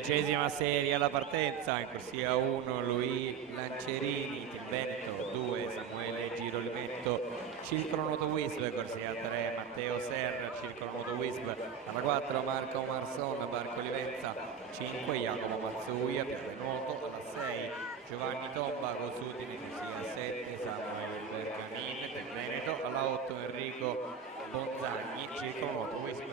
13ª serie alla partenza, in corsia 1 Luis Lancerini, Team Veneto, 2 Samuele Girolimetto, Circolo Nuoto Wisp, corsia 3 Matteo Serra, Circolo Nuoto Wisp, alla 4 Marco Marson, Barco Livenza, 5 Jacopo Mazzuia, Piave Nuoto, alla 6 Giovanni Tomba, Cosudini, corsia 7 Samuele Bergamin, Team Veneto, alla 8 Enrico Bonzagni, Circolo Nuoto Wisp.